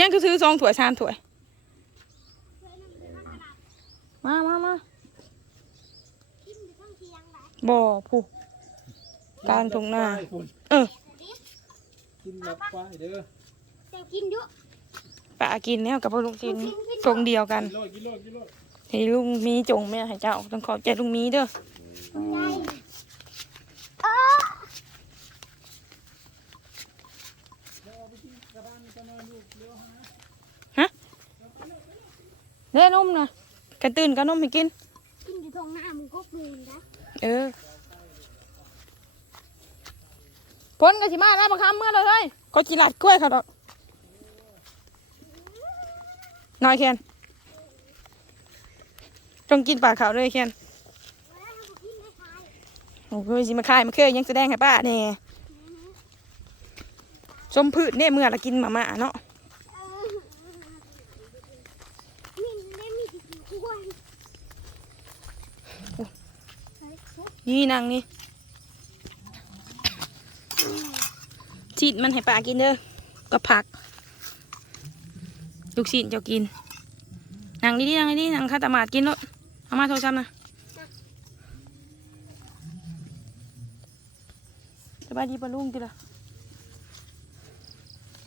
ยังคือซื้อสองถ้วยสามถ้วยมามามาบ่อผู้กลางทงนาไปพุ่นเออกินแบบไปเด้อเจ้ากินเยอะปลากินเนี่ยกับพ่อลุงจินทงเดียวกันกินโลดกินโลดกินโลดให้ลุงมีจงแม่ให้เจ้าต้องขอบใจลุงมีเด้อ เออเด้อนมนะกระตื่นกับนมให้กิน กินอยู่ตรงหน้ามึงก็เปลี่ยนนะเออพ้นก็สิมาแล้วบังคับเมื่อเลยเฮ้ยก็จิรัดกล้วยเขาดอกน้อยแคนจงกินปลาเขาเลยแคนโอ้ยสิมาคายมาเคยยังแสดงให้ป้าแน่ชมพืชเนี่ยเมื่อละกินมาม่าเนาะ เออมินได้มีกี่ขวด นี่นางนี่ชีดมันให้ป้ากินเด้อก็ผัก ลูกศิษย์เจ้ากินนางดีๆนางดีๆนางข้าวตามาดกินเนาะเอามาโทรศัพท์นะสบายดีปะลุงจิละ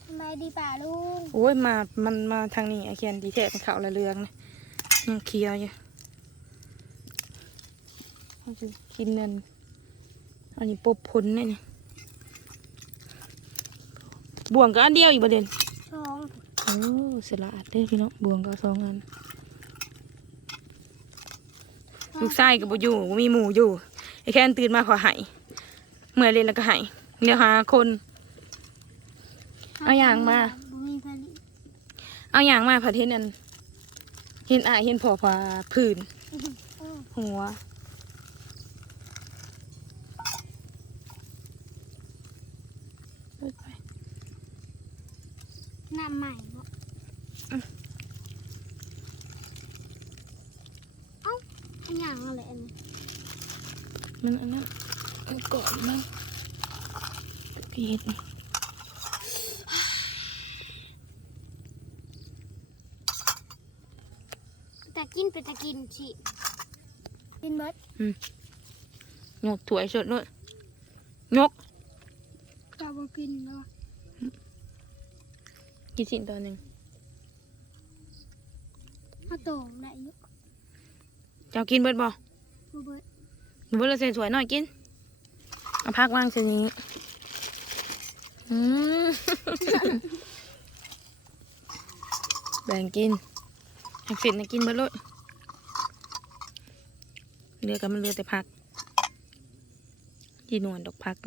ทำไมดีป่าลุงโอ้ยมา มันมาทางนี้ไอเคียนดีแท้เป็นเขาวละเรืองนะยังเคลียร์อยู่ เขาจะกินนั่นอันนี้ปบผลเนี่ยนี่บ่วงก็อันเดียวอีกประเด็นสองโอ้สละอาดเด้อพี่น้องบ่วงก็เอาสองอันลูกชายก็บ่อยู่บ่มีหมู่อยู่ไอ้แค่นตื่นมาขอใหายเมื่อยเล่นแล้วก็ใหายเดี๋ยวหาคนเอาอย่างมาบ่มีผลิตเอาอย่างมาประเทศนั้นเห็นอายเห็นพอพาผื่นเออหัวเอ้ยไป น้ำใหม่บ่เอ้าอันอย่างอะไรอันนี้ มันอันนั้นมันก่อนมั้งพี่เห็ดนี่แต่กินไปแต่กินสิกินเบิดยกถั่วยสดด้วยยกจะบ่กินเนาะกินสินตัวหนึ่งเอาโตงได้อยู่เจ้ากินเบิดบ่บ่เบิดเบิดแล้วใส่ถ้วยหน่อยกิน เอาพักว่างสินี้ อืม แบ่งกินให้ฟิตนะกินเบิดเลยเหลือกันมันเหลือแต่ผักยีนวลดอกผัก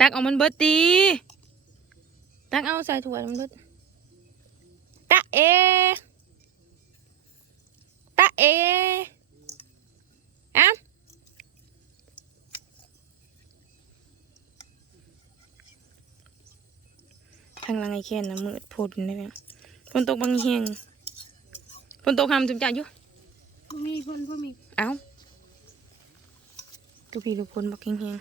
ตักเอามันเบิดตี ตักเอาใส่ถ้วมันเบิดตะเอตะเอ อะทางหลังไอ้แค่นนะมืดพดได้ไหมฝนตกบางเฮียงฝนตกหำจุ่มจ่าอยู่บ่มีคนบ่มีเอ้าลูกพี่ลูกพลบักเฮียงเฮียง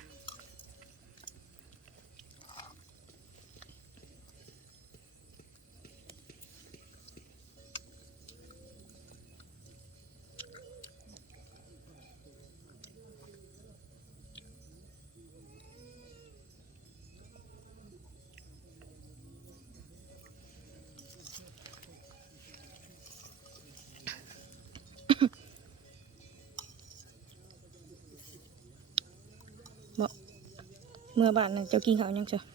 เมื่อบ้านนั้นเจ้ากินข้าวยังจ้ะอื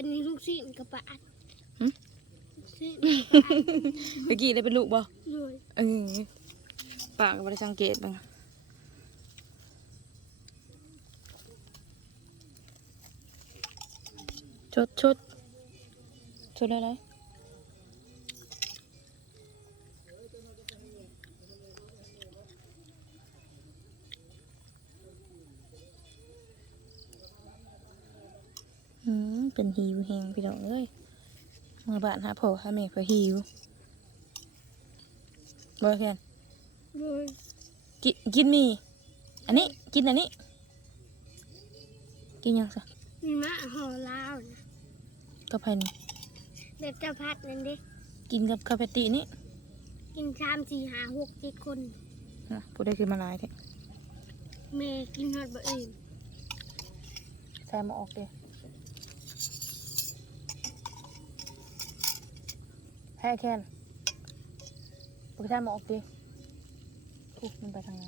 เป็นลูกศิษย์กับปะอัดหึ ลูกศิษย์กับปะดเมื่อกี้ได้เป็นลูกบ่โดยเออปากก็บ่ได้สังเกตบ้างชดชดชดอะไร เป็นหิวแหงพี่น้องเอ้ยมาบ้านหาพ่อหาแม่ก็หิวบ่เพียนเลยกินกินมี อันนี้กินอันนี้ กินยังซะมีมะห่อลาวนะกับไผนี่เด็ดจะพัดนั่นดิกินกับคาเฟตินี่กินชามสี่หาหกเจ็ดคนอะผู้ได้ขึ้นมาหลายแท้แม่กินฮอดบ่อื่นใส่มาออกเด้ แพ้แคนผู้ใส่มาออกดิมันไปทางไหน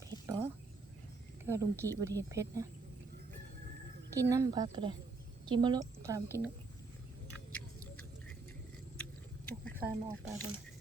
เผ็ดบ่ ก็ลุงกีบริเห็ดเพชรนะ กินน้ำพักก็ได้กินมะล้วตามกินเนอะโอ้ไฟมาออกไปเลย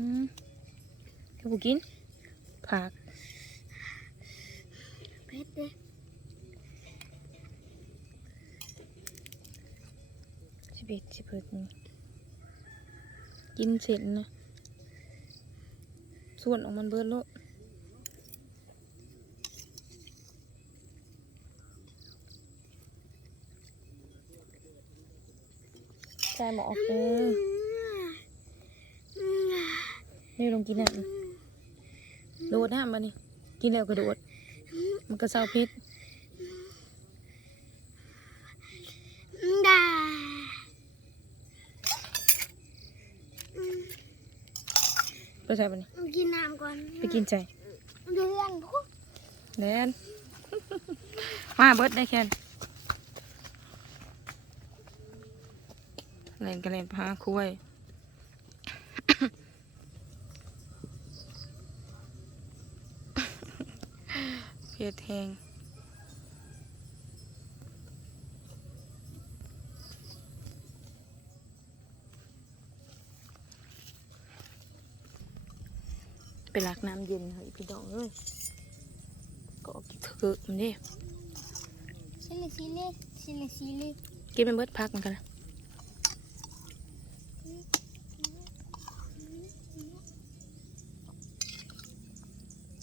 อืมก็ บุกินผักเพชรเด้สิบเอ็ดสิบเอ็ดนี่กินเสร็จนะส่วนของมันเบิดโลดใส่หมอออกเด้อนี่ลงกินอะ โดดน้ำมานี่กินแล้วกระโดด มันก็เศร้าพิษได้ไปใส่มานี่กินน้ำก่อน ไปกินใจเดือนพุแดนมาเบิดได้แค่นเล่นกันเล่นพาคุย เพียแทงไปลักน้ำเย็นเฮ้ยพี่ดองเอ้ยก็เอากินเถอะมันนี่ชิลิชิลิชิลิชิลิกินเป็นเบิดพักเหมือนกันนะ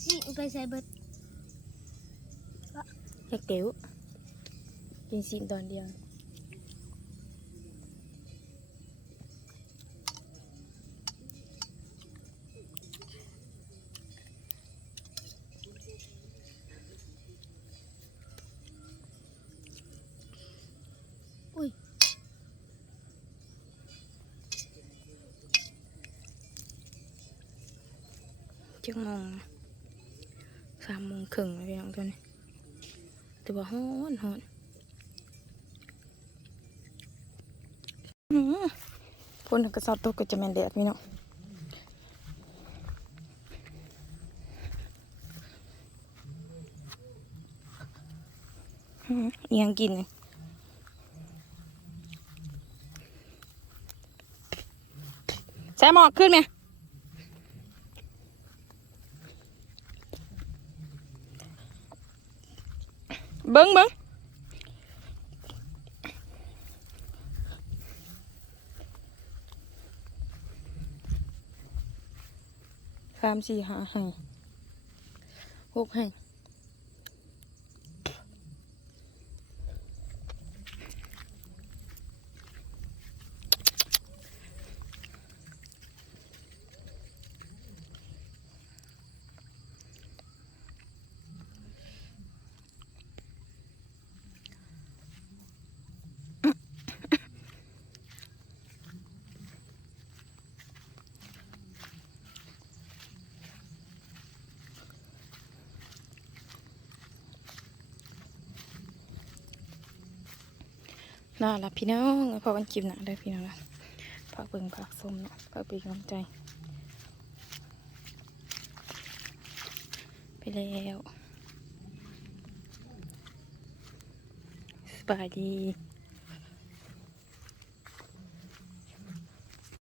ชิไปใส่เบิด อยากเก๋วกินสินตอนเดียวอุ้ยจังโมงนะสามโมงครึ่งแล้วพี่น้องตัวนี้ แต่ว่าฮ้อนฮ้อนอื้อหือฝนก็สอดตกก็จะแม่นแดดพี่น้องยังกินนี่ใส่หมอกขึ้นไหม เบิ้งเบิ้งสา น่ารักพี่น้องพอวันกิมหนักได้พี่น้องนะพักเบิ่งพักส้มนะฝากเป็นกำใจ ไปแล้วสบายดี